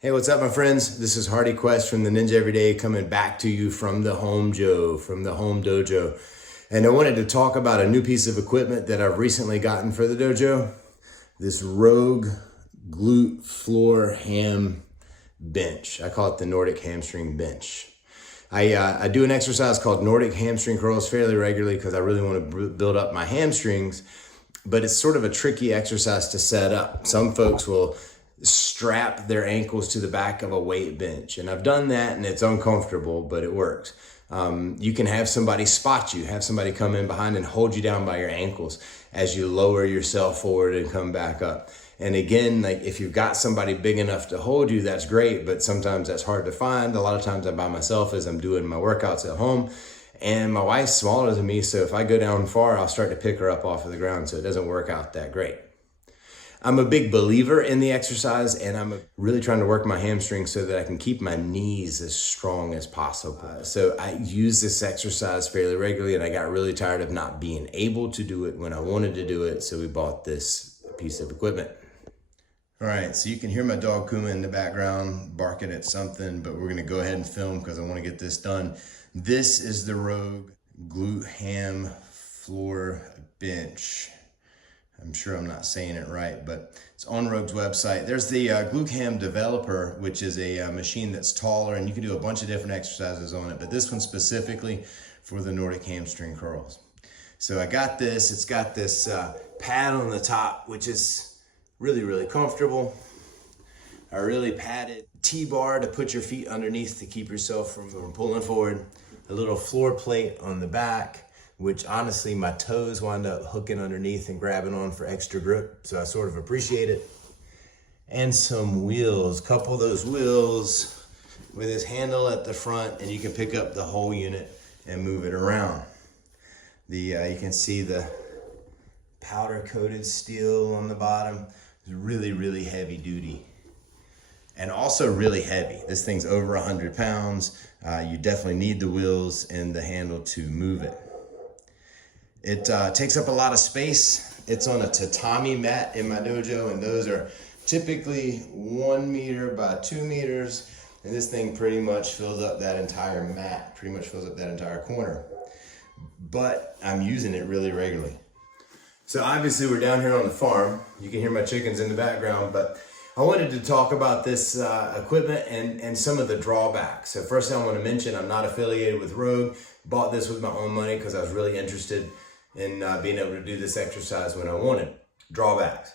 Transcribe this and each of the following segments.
Hey, what's up, my friends? This is Hardy Quest from the Ninja Everyday coming back to you from the home dojo. And I wanted to talk about a new piece of equipment that I've recently gotten for the dojo. This Rogue Glute Floor Ham Bench. I call it the Nordic Hamstring Bench. I do an exercise called Nordic Hamstring Curls fairly regularly because I really want to build up my hamstrings, but it's sort of a tricky exercise to set up. Some folks will strap their ankles to the back of a weight bench. And I've done that and it's uncomfortable, but it works. You can have somebody spot you, have somebody come in behind and hold you down by your ankles as you lower yourself forward and come back up. And again, like if you've got somebody big enough to hold you, that's great, but sometimes that's hard to find. A lot of times I'm by myself as I'm doing my workouts at home. And my wife's smaller than me, so if I go down far, I'll start to pick her up off of the ground, so it doesn't work out that great. I'm a big believer in the exercise, and I'm really trying to work my hamstrings so that I can keep my knees as strong as possible. So I use this exercise fairly regularly, and I got really tired of not being able to do it when I wanted to do it, so we bought this piece of equipment. All right, so you can hear my dog Kuma in the background barking at something, but we're gonna go ahead and film because I wanna get this done. This is the Rogue Glute Ham Floor Bench. I'm sure I'm not saying it right, but it's on Rogue's website. There's the Glute Ham Developer, which is a machine that's taller, and you can do a bunch of different exercises on it, but this one's specifically for the Nordic hamstring curls. So I got this. It's got this pad on the top, which is really, really comfortable. A really padded T-bar to put your feet underneath to keep yourself from pulling forward. A little floor plate on the back, which honestly my toes wind up hooking underneath and grabbing on for extra grip, so I sort of appreciate it. And some wheels, couple of those wheels with this handle at the front, and you can pick up the whole unit and move it around. You can see the powder coated steel on the bottom. It's really, really heavy duty. And also really heavy. This thing's over 100 pounds. You definitely need the wheels and the handle to move it. It takes up a lot of space. It's on a tatami mat in my dojo, and those are typically 1 meter by 2 meters. And this thing pretty much fills up that entire mat, pretty much fills up that entire corner. But I'm using it really regularly. So obviously we're down here on the farm. You can hear my chickens in the background, but I wanted to talk about this equipment and some of the drawbacks. So first thing I want to mention, I'm not affiliated with Rogue. Bought this with my own money because I was really interested in being able to do this exercise when I wanted. Drawbacks.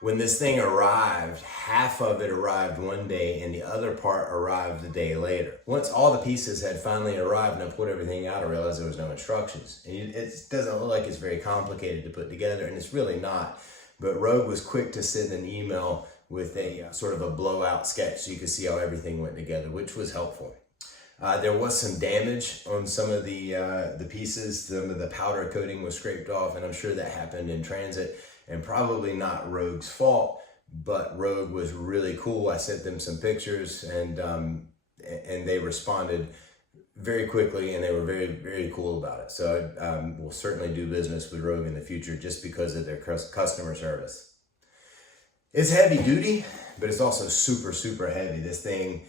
When this thing arrived, half of it arrived one day and the other part arrived a day later. Once all the pieces had finally arrived and I put everything out, I realized there was no instructions. And it doesn't look like it's very complicated to put together, and it's really not. But Rogue was quick to send an email with a sort of a blowout sketch so you could see how everything went together, which was helpful. There was some damage on some of the pieces. Some of the powder coating was scraped off, and I'm sure that happened in transit, and probably not Rogue's fault, but Rogue was really cool. I sent them some pictures, and they responded very quickly, and they were very, very cool about it. So we'll certainly do business with Rogue in the future just because of their customer service. It's heavy duty, but it's also super, super heavy. This thing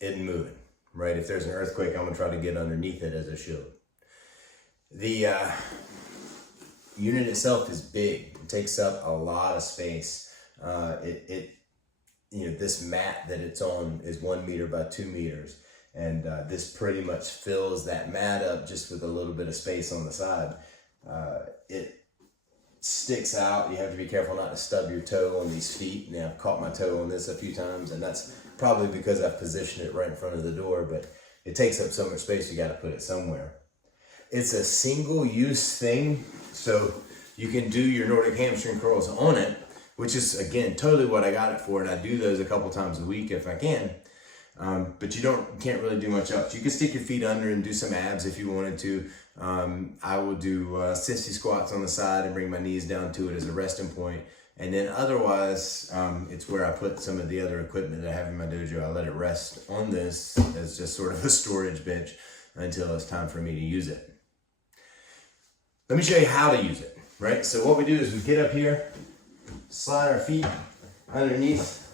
isn't moving, right? If there's an earthquake, I'm gonna try to get underneath it as a shield. The unit itself is big. It takes up a lot of space. This mat that it's on is 1 meter by 2 meters. And this pretty much fills that mat up just with a little bit of space on the side. It sticks out. You have to be careful not to stub your toe on these feet. Now, I've caught my toe on this a few times, and that's probably because I've positioned it right in front of the door, but it takes up so much space, you got to put it somewhere. It's a single-use thing, so you can do your Nordic hamstring curls on it, which is, again, totally what I got it for, and I do those a couple times a week if I can. But you can't really do much else. You can stick your feet under and do some abs if you wanted to. I will do sissy squats on the side and bring my knees down to it as a resting point. And then otherwise, it's where I put some of the other equipment that I have in my dojo. I let it rest on this as just sort of a storage bench until it's time for me to use it. Let me show you how to use it, right? So what we do is we get up here, slide our feet underneath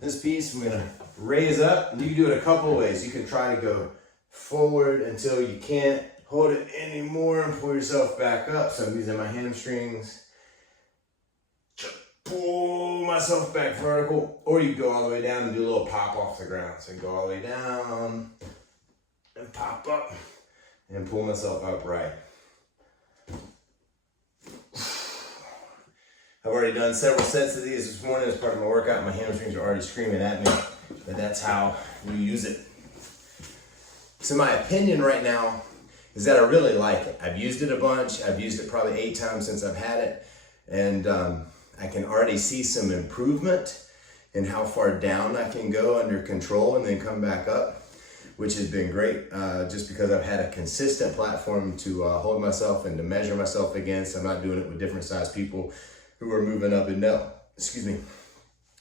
This piece, I'm gonna raise up. You can do it a couple of ways. You can try to go forward until you can't hold it anymore and pull yourself back up. So I'm using my hamstrings to pull myself back vertical, or you go all the way down and do a little pop off the ground. So go all the way down and pop up and pull myself upright. I've already done several sets of these this morning as part of my workout. My hamstrings are already screaming at me, but that's how you use it. So my opinion right now is that I really like it. I've used it a bunch. I've used it probably 8 times since I've had it. And I can already see some improvement in how far down I can go under control and then come back up, which has been great just because I've had a consistent platform to hold myself and to measure myself against. I'm not doing it with different size people who are moving up and down. Excuse me.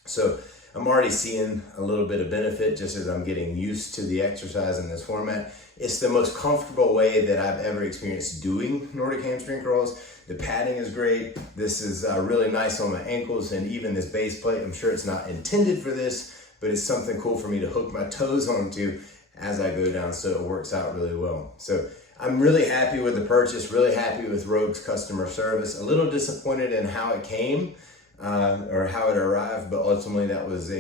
So I'm already seeing a little bit of benefit just as I'm getting used to the exercise in this format. It's the most comfortable way that I've ever experienced doing Nordic hamstring curls. The padding is great. This is really nice on my ankles, and even this base plate, I'm sure it's not intended for this, but it's something cool for me to hook my toes onto as I go down, so it works out really well. So I'm really happy with the purchase, really happy with Rogue's customer service. A little disappointed in how it came or how it arrived, but ultimately that was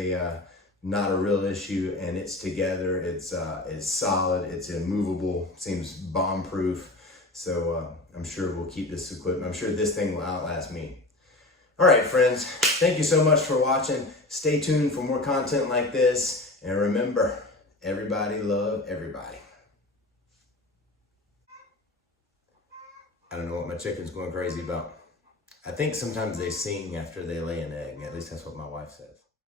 not a real issue, and it's together, it's solid, it's immovable, seems bomb-proof. So I'm sure we'll keep this equipment. I'm sure this thing will outlast me. All right, friends, thank you so much for watching. Stay tuned for more content like this, and remember, everybody love everybody. I don't know what my chicken's going crazy about. I think sometimes they sing after they lay an egg. At least that's what my wife says.